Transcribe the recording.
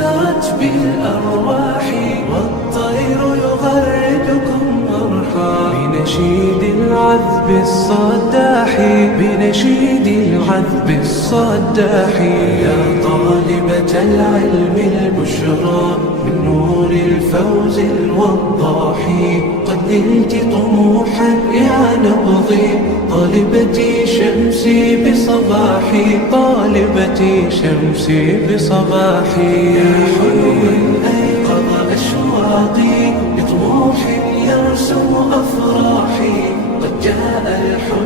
سرت بالأرواح والطير يغردكم مرحا بنشيد العذب الصداح بنشيد العذب الصداح. يا طالبة العلم البشرى من نور الفوز الوضاح قد نلت طموحا يا نبضي طالبتي شمسي بصباحي طالبتي شمسي بصباحي. يا حلوا أيقظ أشواقي بطموح يرسم أفراحي قد جاء الحب